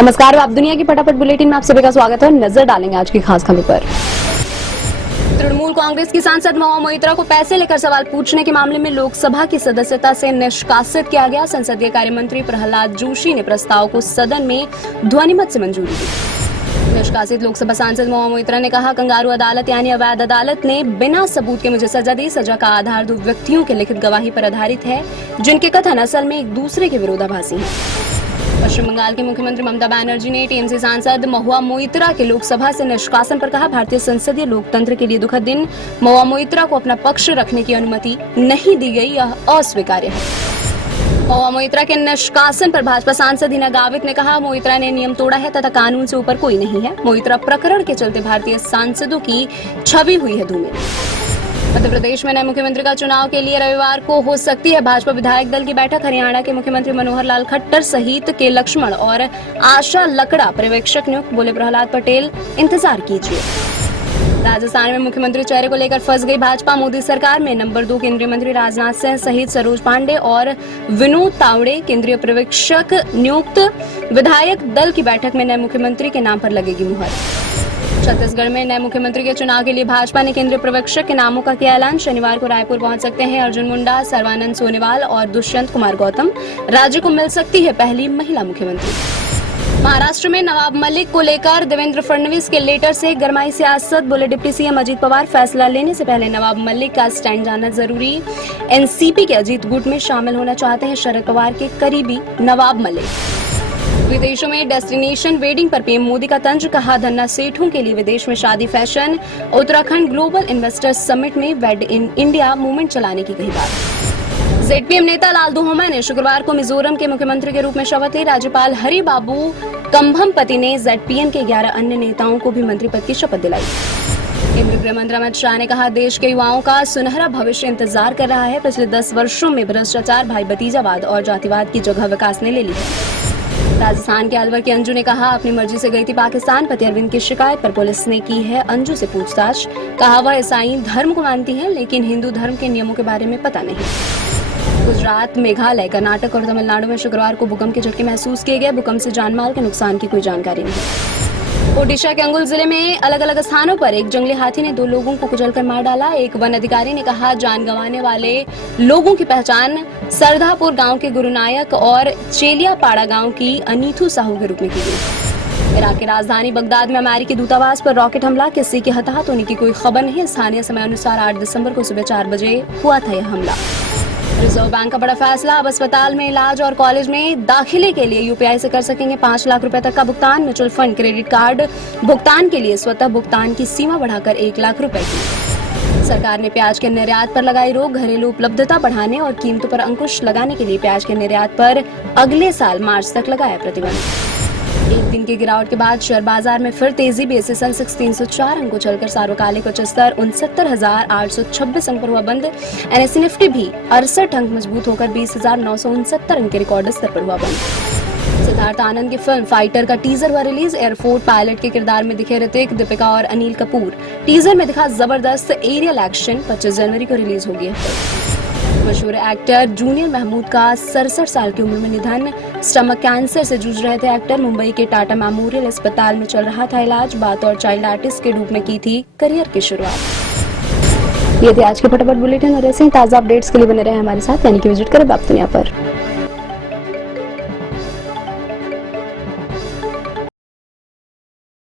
नमस्कार, आप दुनिया की फटाफट बुलेटिन में आप सभी का स्वागत है। नजर डालेंगे आज की खास खबर पर। तृणमूल कांग्रेस की सांसद महुआ मोइत्रा को पैसे लेकर सवाल पूछने के मामले में लोकसभा की सदस्यता से निष्कासित किया गया। संसदीय कार्य मंत्री प्रहलाद जोशी ने प्रस्ताव को सदन में ध्वनिमत से मंजूरी दी। निष्कासित लोकसभा सांसद महुआ मोइत्रा ने कहा, कंगारू अदालत यानी अवैध अदालत ने बिना सबूत के मुझे सजा दी। सजा का आधार दो व्यक्तियों के लिखित गवाही पर आधारित है, जिनके कथन असल में एक दूसरे के विरोधाभासी हैं। पश्चिम बंगाल की मुख्यमंत्री ममता बनर्जी ने टीएमसी सांसद महुआ मोइत्रा के लोकसभा से निष्कासन पर कहा, भारतीय संसदीय लोकतंत्र के लिए दुखद दिन। महुआ मोइत्रा को अपना पक्ष रखने की अनुमति नहीं दी गई, यह अस्वीकार्य है। महुआ मोइत्रा के निष्कासन पर भाजपा सांसद हिना गावित ने कहा, मोइत्रा ने नियम तोड़ा है तथा कानून से ऊपर कोई नहीं है। मोइत्रा प्रकरण के चलते भारतीय सांसदों की छवि हुई है धूमिल। मध्य प्रदेश में नए मुख्यमंत्री का चुनाव के लिए रविवार को हो सकती है भाजपा विधायक दल की बैठक। हरियाणा के मुख्यमंत्री मनोहर लाल खट्टर सहित के लक्ष्मण और आशा लकड़ा पर्यवेक्षक नियुक्त, बोले प्रहलाद पटेल। इंतजार कीजिए। राजस्थान में मुख्यमंत्री चेहरे को लेकर फंस गई भाजपा। मोदी सरकार में नंबर 2 केंद्रीय मंत्री राजनाथ सिंह सहित सरोज पांडे और विनोद तावड़े केंद्रीय पर्यवेक्षक नियुक्त। विधायक दल की बैठक में नए मुख्यमंत्री के नाम पर लगेगी मुहर। छत्तीसगढ़ में नए मुख्यमंत्री के चुनाव के लिए भाजपा ने केंद्रीय पर्यवेक्षक के नामों का किया ऐलान। शनिवार को रायपुर पहुंच सकते हैं अर्जुन मुंडा, सर्बानंद सोनोवाल और दुष्यंत कुमार गौतम। राज्य को मिल सकती है पहली महिला मुख्यमंत्री। महाराष्ट्र में नवाब मलिक को लेकर देवेंद्र फडणवीस के लेटर से गरमाई सियासत, बोले डिप्टी सीएम अजीत पवार। फैसला लेने से पहले नवाब मलिक का स्टैंड जानना जरूरी। एनसीपी के अजीत गुट में शामिल होना चाहते हैं शरद पवार के करीबी नवाब मलिक। विदेशों में डेस्टिनेशन वेडिंग पर पीएम मोदी का तंज, कहा धन्ना सेठों के लिए विदेश में शादी fashion. Uttarakhand global investors summit में वेड इन इंडिया मूवमेंट चलाने की कही बात। जेडपीएम नेता लाल दुहोमा ने शुक्रवार को मिजोरम के मुख्यमंत्री के रूप में शपथ ली। राज्यपाल हरिबाबू कंभमपति ने जेडपीएम के 11 अन्य नेताओं को भी मंत्री पद की शपथ दिलाई। केंद्रीय गृह मंत्री अमित शाह ने कहा, देश के युवाओं का सुनहरा भविष्य इंतजार कर रहा है। पिछले 10 वर्षों में भ्रष्टाचार, भाई भतीजावाद और जातिवाद की जगह विकास ने ले ली है। राजस्थान के अलवर की अंजू ने कहा, अपनी मर्जी से गई थी पाकिस्तान। पति अरविंद की शिकायत पर पुलिस ने की है अंजू से पूछताछ। कहा, वह ईसाई धर्म को मानती है लेकिन हिंदू धर्म के नियमों के बारे में पता नहीं। गुजरात, मेघालय, कर्नाटक और तमिलनाडु में शुक्रवार को भूकंप के झटके महसूस किए गए। भूकंप से जानमाल के नुकसान की कोई जानकारी नहीं। ओडिशा के अंगुल जिले में अलग अलग स्थानों पर एक जंगली हाथी ने 2 लोगों को कुचलकर मार डाला। एक वन अधिकारी ने कहा, जान गंवाने वाले लोगों की पहचान सरधापुर गांव के गुरुनायक और चेलियापाड़ा गांव की अनीथू साहू के रूप में की गई। इराक की राजधानी बगदाद में अमेरिकी दूतावास पर रॉकेट हमला, किसी के हताहत होने की कोई खबर नहीं। स्थानीय समय अनुसार 8 दिसंबर को सुबह 4 बजे हुआ था यह हमला। रिजर्व बैंक का बड़ा फैसला, अब अस्पताल में इलाज और कॉलेज में दाखिले के लिए यूपीआई से कर सकेंगे 5 लाख रुपए तक का भुगतान। म्यूचुअल फंड, क्रेडिट कार्ड भुगतान के लिए स्वतः भुगतान की सीमा बढ़ाकर 1 लाख रुपए की। सरकार ने प्याज के निर्यात पर लगाई रोक। घरेलू उपलब्धता बढ़ाने और कीमतों पर अंकुश लगाने के लिए प्याज के निर्यात पर अगले साल मार्च तक लगाया प्रतिबंध। एक दिन की गिरावट के बाद शेयर बाजार में फिर तेजी। बीएसई सेंसेक्स 304 अंकों चलकर सार्वकालिक उच्च स्तर 69,826 अंक पर हुआ बंद। एनएसई निफ्टी भी 68 अंक मजबूत होकर 20,969 अंक के रिकॉर्ड स्तर पर हुआ बंद। सिद्धार्थ आनंद की फिल्म फाइटर का टीजर हुआ रिलीज। एयरफोर्स पायलट के किरदार में दिखे ऋतिक, दीपिका और अनिल कपूर। टीजर में दिखा जबरदस्त एरियल एक्शन। 25 जनवरी को रिलीज होगी यह फिल्म। मशहूर एक्टर जूनियर महमूद का 67 साल की उम्र में निधन। स्टमक कैंसर से जूझ रहे थे एक्टर। मुंबई के टाटा मेमोरियल अस्पताल में चल रहा था इलाज। बात और चाइल्ड आर्टिस्ट के रूप में की थी करियर की शुरुआत। ये थे आज के फटाफट बुलेटिन और ऐसे ही ताजा अपडेट्स के लिए बने रहे हमारे साथ, यानी कि विजिट करें बाप दुनिया पर।